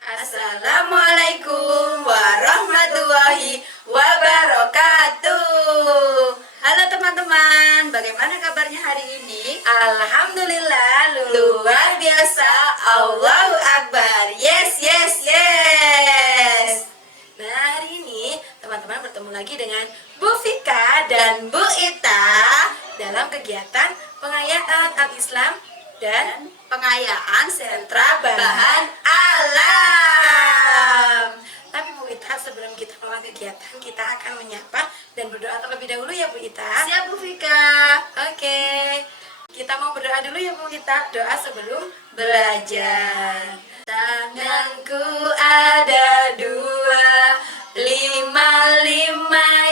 Assalamualaikum warahmatullahi wabarakatuh. Halo teman-teman, bagaimana kabarnya hari ini? Alhamdulillah Luar biasa, Allahu Akbar. Yes, yes, yes. Nah, hari ini teman-teman bertemu lagi dengan Bu Vika Dan Bu Ita dalam kegiatan pengayaan al-Islam dan pengayaan sentra bahan bahan alam. Tapi Bu Ita, sebelum kita mulai kegiatan, kita akan menyapa dan berdoa terlebih dahulu ya Bu Ita. Siap Bu Vika. Oke, kita mau berdoa dulu ya Bu Ita. Doa sebelum Belajar. Tanganku ada dua, lima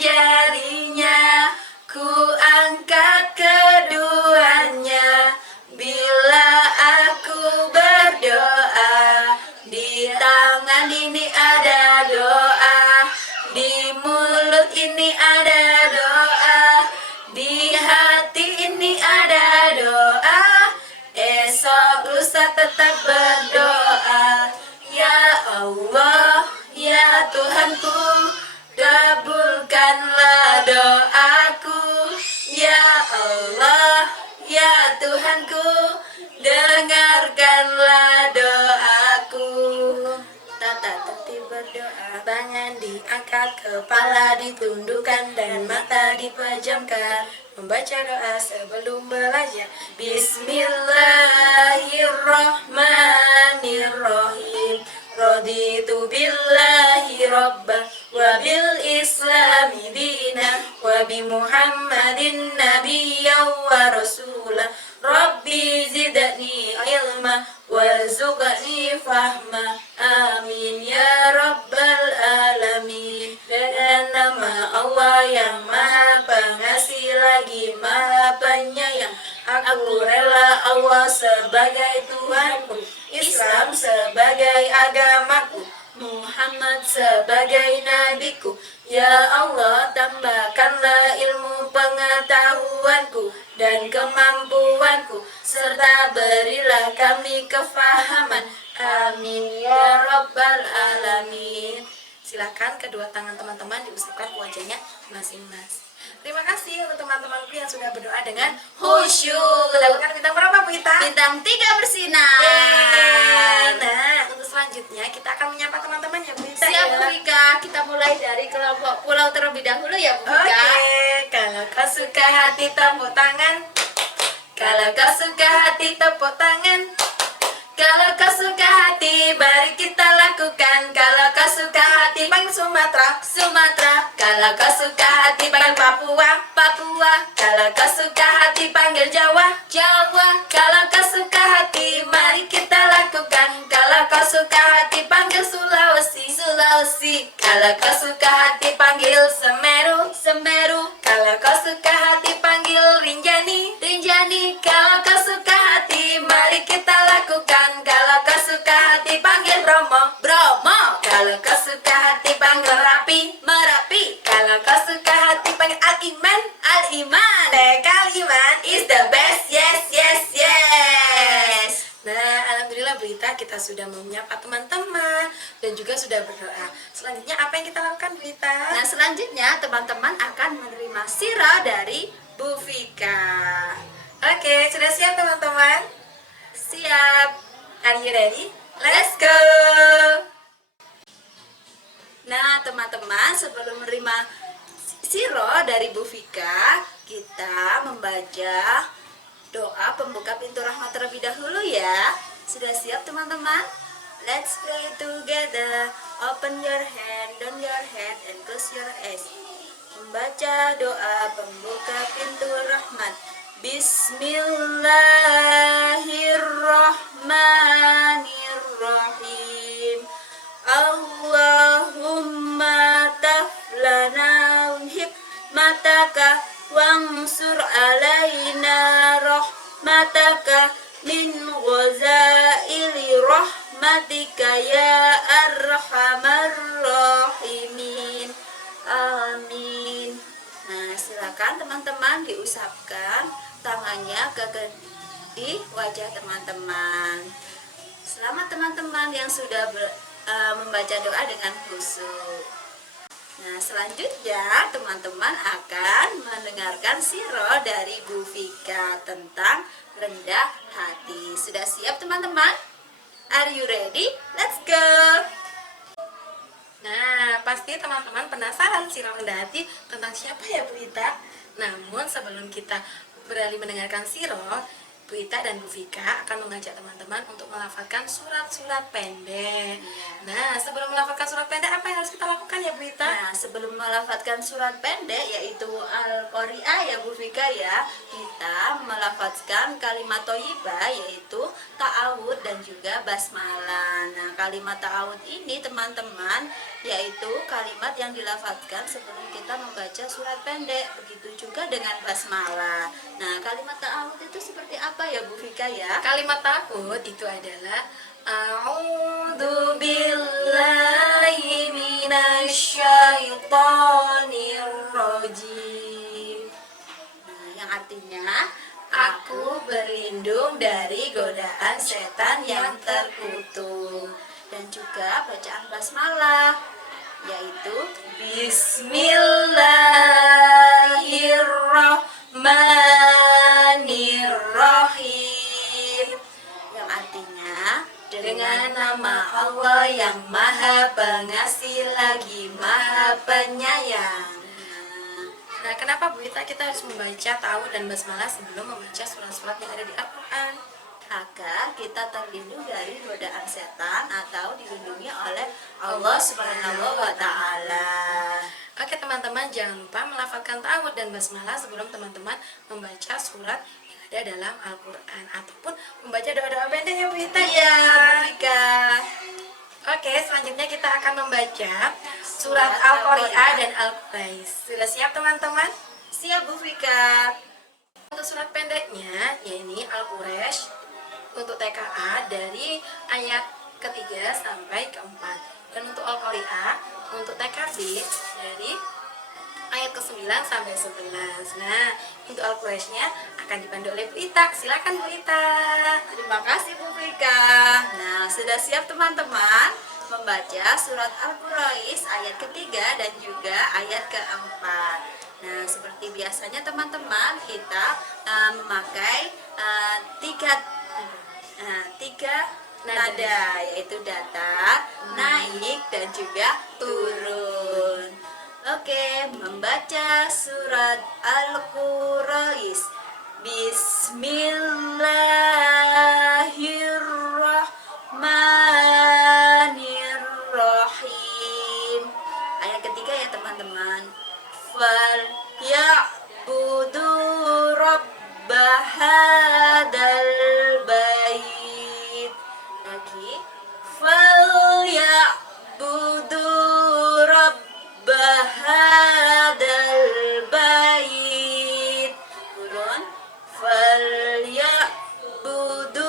jarinya, ku angkat keduanya bila aku berdoa. Di tangan ini ada doa, di mulut ini ada doa, di hati ini ada doa. Esok lusa tetap berdoa. Ya Allah, ya Tuhanku, kabulkanlah doaku. Ya Allah, ya Tuhanku, dengarkanlah doaku. Tata tertib berdoa, tangan diangkat, kepala ditundukkan dan mata dipejamkan. Membaca doa sebelum belajar. Bismillahirrahmanirrahim. Raditu billahi rabba wa bil islami dina wa bi muhammadin nabiyya wa rasula. Rabbi zidni ilma warzuqni fahma. Amin ya rabbal alamin. Dengan nama Allah yang maha pengasih lagi maha penyayang, aku rela Allah sebagai Tuhanku, Islam sebagai agamaku, Muhammad sebagai nabiku. Ya Allah, tambahkanlah ilmu pengetahuanku dan kemampuanku, serta berilah kami kefahaman. Amin ya rabbal alamin. Silakan kedua tangan teman-teman diusapkan ke wajahnya masing-masing. Terima kasih untuk teman-temanku yang sudah berdoa dengan Khusyuk. mendapatkan bintang berapa Bu Ita? Bintang 3 bersinar. Yeay. Nah, untuk selanjutnya kita akan menyapa teman-teman ya Bu Ita. Siap Bu ya. Vika, kita mulai dari kelompok pulau terlebih dahulu ya Bu Oke, Vika. kalau kau suka hati tepuk tangan. Kalau kau suka hati tepuk tangan. Kalau kau suka hati, mari kita lakukan. Kalau kau suka hati, panggil Sumatera. Sumatera. Kalau kau suka hati, panggil Papua. Papua. Kalau kau suka hati, panggil Jawa. Jawa. Kalau kau suka hati, mari kita lakukan. Kalau kau suka hati, panggil Sulawesi. Sulawesi. Kalau kau suka hati, panggil Semeru. Semeru. Kalau kau suka hati, panggil Rinjani. Rinjani. Kalau kau suka hati, mari kita lakukan. Kalau kau suka hati, panggil Bromo. Bromo. Kalau kau suka hati, panggil Merapi. Merapi. Kalau kau suka hati, panggil Al-Iman. Al-Iman. Al-Iman Is the best. Yes, yes, yes. Nah, alhamdulillah Bu Ita, kita sudah menyapa teman-teman dan juga sudah berdoa. Selanjutnya apa yang kita lakukan Bu Ita? Nah, selanjutnya teman-teman akan menerima sirah dari Bu Vika. Oke, sudah siap teman-teman? Siap. Are you ready? Let's go. Nah, teman-teman, sebelum menerima sirah dari Bu Vika, kita membaca doa pembuka pintu rahmat terlebih dahulu ya. Sudah siap teman-teman? Let's pray together. Open your hand, down your head, and close your eyes. Membaca doa pembuka pintu rahmat. Bismillahirrahmanirrahim. Allahumma taflana hikmataka wansur alaina rahmataka min ghazaili rahmatika ya arhamar rahimin. Amin. Nah, silakan teman-teman diusapkan tangannya di wajah teman-teman. Selamat teman-teman yang sudah membaca doa dengan khusyuk. Nah, selanjutnya teman-teman akan mendengarkan siro dari Bu Vika tentang rendah hati. Sudah siap teman-teman? Are you ready? Let's go! Nah, pasti teman-teman penasaran sirah rendah hati tentang siapa ya Bu Ita? Namun sebelum kita beralih mendengarkan sirah, Bu Ita dan Bu Vika akan mengajak teman-teman untuk melafalkan surat-surat pendek. Nah, sebelum melafalkan surat pendek, apa yang harus kita lakukan ya Bu Ita? Nah, sebelum melafadzkan surat pendek yaitu Al-Qari'ah ya Bu Vika ya, kita melafadzkan kalimat thayyibah yaitu ta'awud dan juga basmalah. Nah, kalimat ta'awud ini teman-teman yaitu kalimat yang dilafadzkan sebelum kita membaca surat pendek. Begitu juga dengan basmalah. Nah, kalimat ta'awud itu seperti apa ya Bu Vika ya? Kalimat ta'awud itu adalah A'udzu billahi minasyaitonir rajim. Nah, yang artinya aku berlindung dari godaan setan yang terkutuk. Dan juga bacaan basmalah yaitu Bismillahirrahmanirrahim, yang artinya dengan nama Allah yang Maha Pengasih lagi Maha Penyayang. Nah, kenapa Bu Ita kita harus membaca ta'awud dan basmalah sebelum membaca surat-surat yang ada di Al-Quran? Agar kita terlindung dari godaan setan atau dilindungi oleh Allah Subhanahu wa Ta'ala. Oke teman-teman, jangan lupa melafalkan ta'awud dan basmalah sebelum teman-teman membaca surat yang ada dalam Al-Quran ataupun membaca doa-doa pendek ya Bu Ita. Iya, Vika. Oke, selanjutnya kita akan membaca surat Al-Qari'ah dan Al-Quraish. Sudah siap teman-teman? Siap Bu Vika. Untuk surat pendeknya, yaitu Al-Quraish untuk TKA dari ayat ketiga sampai keempat. Dan untuk Al-Qari'ah untuk TKB dari ayat ke-9 sampai 11. Nah, untuk Al-Quraish-nya akan dipandu oleh Bu Ita. Silakan Bu Ita. Terima kasih Bu Vika. Nah, sudah siap teman-teman membaca surat Al-Quraish ayat ketiga dan juga ayat keempat. Nah, seperti biasanya teman-teman kita memakai tiga nada, yaitu datar, naik dan juga turun. Oke, membaca surat Al-Quraish. Bismillahirrahmanirrahim. Ayat ketiga ya teman-teman. Fal ya'budu rabba hadal bait. Lagi. Fal ya'budu rabba hadal bait. Turun. Fal ya'budu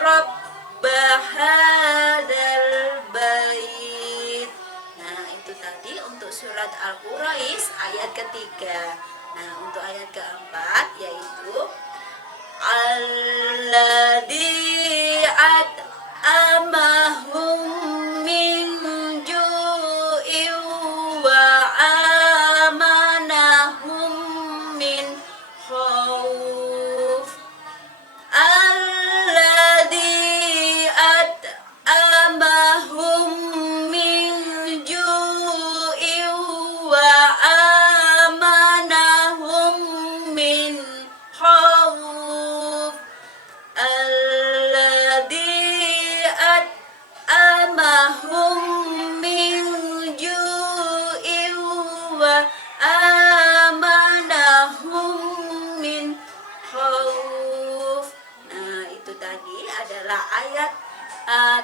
rabba hadal bait. Nah, itu tadi untuk surat Al-Quraish ayat ketiga. Nah, untuk ayat keempat yaitu alladzi at'amahum min ju'in wa amanahum min khauf. Alladzi at'amahum min ju'in wa amanahum min khauf. Alladzi at'amahum min ju'in wa amanahum min khauf. Nah, itu tadi adalah ayat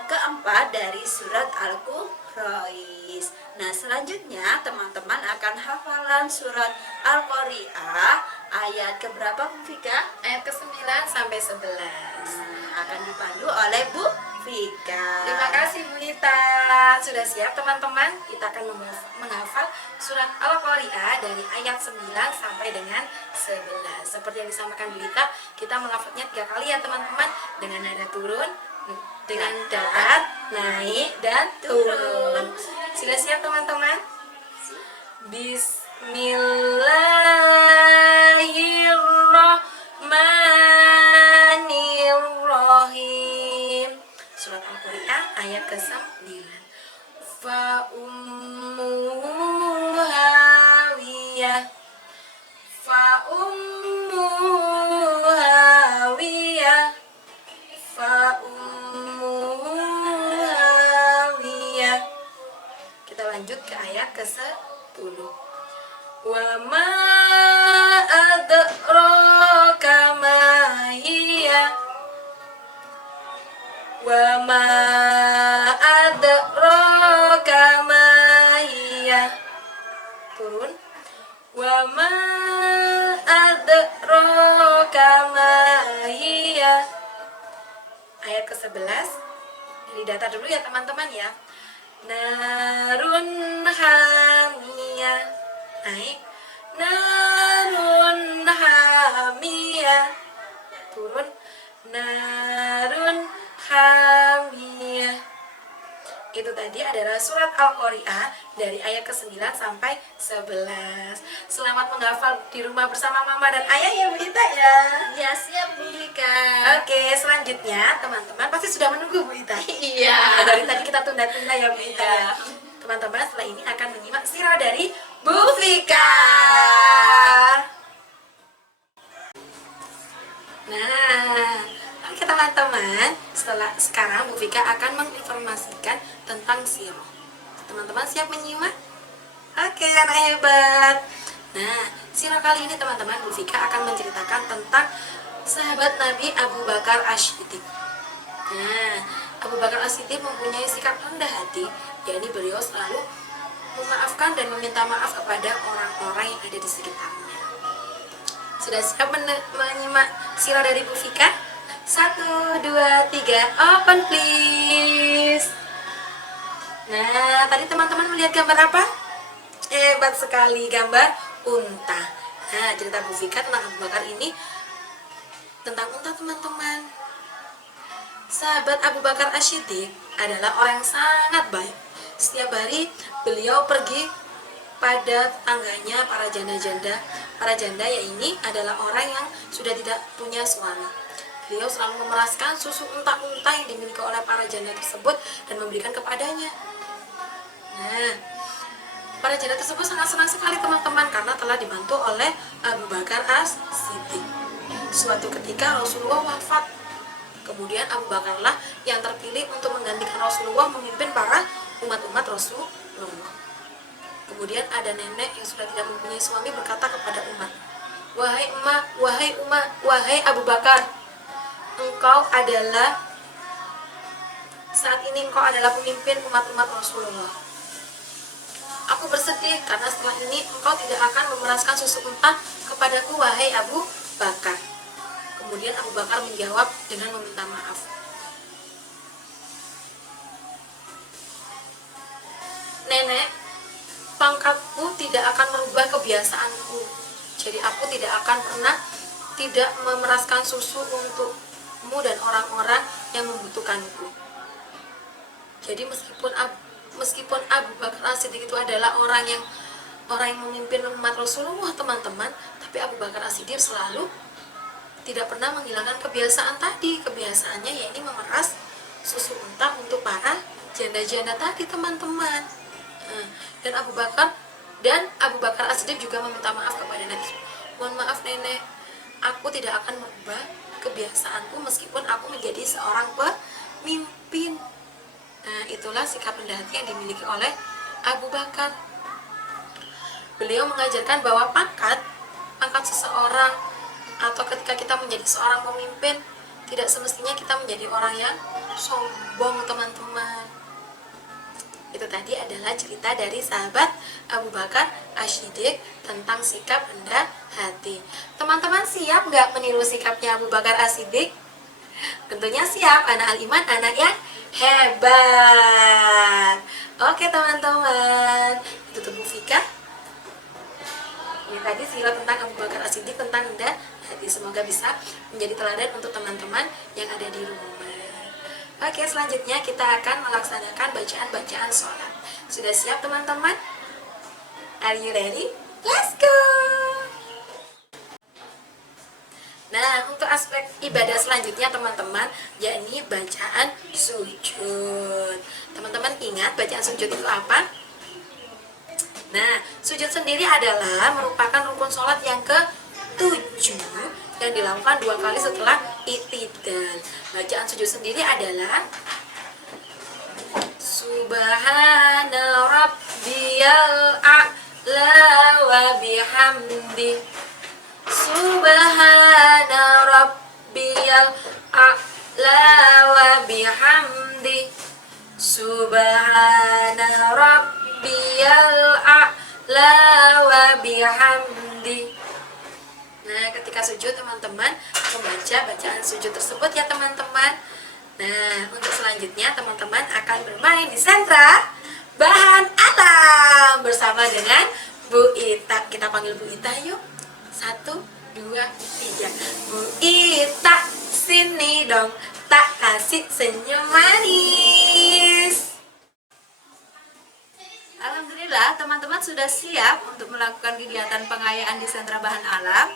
keempat dari surat Al-Quraish. Nah, selanjutnya teman-teman akan hafalan surat Al-Qari'ah ayat keberapa Bu Vika? Ayat ke-9 sampai 11. Nah, akan dipandu oleh Bu Vika. Terima kasih Bu Ita. Sudah siap teman-teman? Kita akan menghafal surat Al-Qari'ah dari ayat 9 sampai dengan 11. Seperti yang disampaikan Bu Ita, kita menghafalnya 3 kali ya teman-teman, dengan nada turun, dengan dapat, naik, dan turun. Sudah siap teman-teman? Bismillahirrahmanirrahim. Surat Al-Qur'an ayat ke-9. Fa ummuhu hawiyah. Fa ummuhu hawiyah. Fa ummuhu hawiyah. Kita lanjut ke ayat ke-10. Wa ma adraka ma hiya. Wa ma adraka ma hiya. Turun. Wa ma adraka ma hiya. Ayat ke-11. Dari data dulu ya teman-teman ya. Narun hamiyah. Naik. Narun hamiyah. Turun. Narun hamiyah. Itu tadi adalah surat Al-Qari'ah dari ayat ke-9 sampai 11. Selamat menghafal di rumah bersama mama dan ayah ya Bu Ita ya. Ya, siap Bu Vika. Oke, selanjutnya teman-teman pasti sudah menunggu Bu Ita. Iya. Dari tadi kita tunda-tunda ya Bu Ita. Iya. Teman-teman setelah ini akan menyimak sirah dari Bu Vika. Nah, oke teman-teman, sekarang Bu Vika akan menginformasikan tentang sirah. Teman-teman siap menyimak? Oke, anak hebat. Nah, sirah kali ini teman-teman Bu Vika akan menceritakan tentang sahabat Nabi Abu Bakar As-Siddiq. Nah, Abu Bakar As-Siddiq mempunyai sikap rendah hati, yakni beliau selalu memaafkan dan meminta maaf kepada orang-orang yang ada di sekitarnya. Sudah siap menyimak sirah dari Bu Vika? 1, 2, 3, open please. Nah, tadi teman-teman melihat gambar apa? Hebat sekali, gambar unta. Nah, cerita Bu Vika tentang Abu Bakar ini tentang unta teman-teman. Sahabat Abu Bakar As-Siddiq adalah orang yang sangat baik. Setiap hari beliau pergi pada tetangganya para janda-janda. Para janda ya ini adalah orang yang sudah tidak punya suami. Beliau selalu memeraskan susu unta-unta yang dimiliki oleh para janda tersebut dan memberikan kepadanya. Nah, para janda tersebut sangat senang sekali teman-teman karena telah dibantu oleh Abu Bakar As-Siddiq. Suatu ketika Rasulullah wafat. Kemudian Abu Bakarlah yang terpilih untuk menggantikan Rasulullah memimpin para umat-umat Rasulullah. Kemudian ada nenek yang sudah tidak mempunyai suami berkata kepada umat, "Wahai emak, wahai umat, wahai Abu Bakar, saat ini engkau adalah pemimpin umat-umat Rasulullah. Aku bersedih karena setelah ini engkau tidak akan memeraskan susu unta kepadaku, wahai Abu Bakar." Kemudian Abu Bakar menjawab dengan meminta maaf. "Nenek, pangkatku tidak akan merubah kebiasaanku. Jadi aku tidak akan pernah tidak memeraskan susu untukmu dan orang-orang yang membutuhkanku." Jadi meskipun Abu Bakar As-Siddiq itu adalah orang yang memimpin umat Rasulullah teman-teman, tapi Abu Bakar As-Siddiq selalu tidak pernah menghilangkan kebiasaan tadi. Kebiasaannya yaitu memeras susu unta untuk para janda-janda tadi teman-teman. Dan Abu Bakar As-Siddiq juga meminta maaf kepada Nabi. "Mohon maaf nenek, aku tidak akan merubah kebiasaanku meskipun aku menjadi seorang pemimpin." Nah, itulah sikap rendah hati yang dimiliki oleh Abu Bakar. Beliau mengajarkan bahwa pangkat seseorang atau ketika kita menjadi seorang pemimpin tidak semestinya kita menjadi orang yang sombong teman-teman. Itu tadi adalah cerita dari sahabat Abu Bakar As-Siddiq tentang sikap rendah hati. Teman-teman siap nggak meniru sikapnya Abu Bakar As-Siddiq? Tentunya siap, anak al-iman, anak yang hebat. Oke teman-teman, itu tuh Bu Vika. Ini tadi sirah tentang Abu Bakar As-Siddiq tentang rendah hati. Semoga bisa menjadi teladan untuk teman-teman yang ada di rumah. Oke, selanjutnya kita akan melaksanakan bacaan-bacaan sholat. Sudah siap teman-teman? Are you ready? Let's go! Nah, untuk aspek ibadah selanjutnya teman-teman, yakni bacaan sujud. Teman-teman ingat bacaan sujud itu apa? Nah, sujud sendiri adalah merupakan rukun sholat yang ke-7 yang dilakukan 2 kali setelah i'tidal. Bacaan sujud sendiri adalah Subhana rabbiyal a'la wa bihamdi. Subhana rabbiyal a'la wa bihamdi. Subhana rabbiyal a'la wa bihamdi. Nah, ketika sujud teman-teman membaca bacaan sujud tersebut ya teman-teman. Nah, untuk selanjutnya teman-teman akan bermain di sentra bahan alam bersama dengan Bu Ita. Kita panggil Bu Ita yuk. 1, 2, 3. Bu Ita, sini dong, tak kasih senyum manis. Alhamdulillah teman-teman sudah siap untuk melakukan kegiatan pengayaan di sentra bahan alam.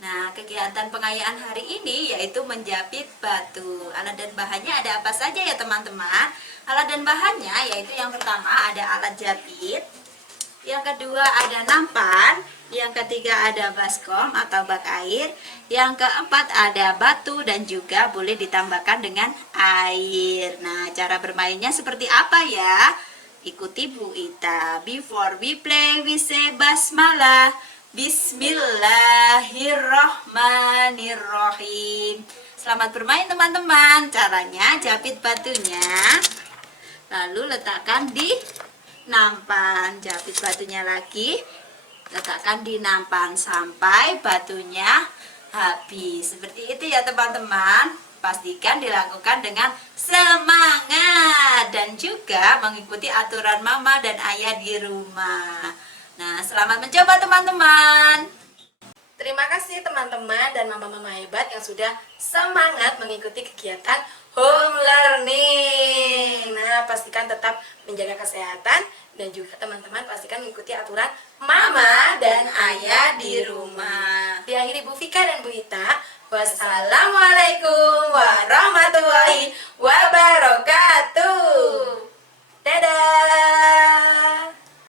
Nah, kegiatan pengayaan hari ini yaitu menjepit batu. Alat dan bahannya ada apa saja ya teman-teman? Alat dan bahannya yaitu yang pertama ada alat japit, yang kedua ada nampan, yang ketiga ada baskom atau bak air, yang keempat ada batu dan juga boleh ditambahkan dengan air. Nah, cara bermainnya seperti apa ya? Ikuti Bu Ita. Before we play, we say basmalah. Bismillahirrohmanirrohim. Selamat bermain teman-teman. Caranya japit batunya, lalu letakkan di nampan. Japit batunya lagi, letakkan di nampan sampai batunya habis. Seperti itu ya teman-teman. Pastikan dilakukan dengan semangat dan juga mengikuti aturan mama dan ayah di rumah. Nah, selamat mencoba teman-teman. Terima kasih teman-teman dan mama-mama hebat yang sudah semangat mengikuti kegiatan home learning. Nah, pastikan tetap menjaga kesehatan dan juga teman-teman pastikan mengikuti aturan mama dan ayah di rumah. Diakhiri Bu Vika dan Bu Ita. Wassalamualaikum warahmatullahi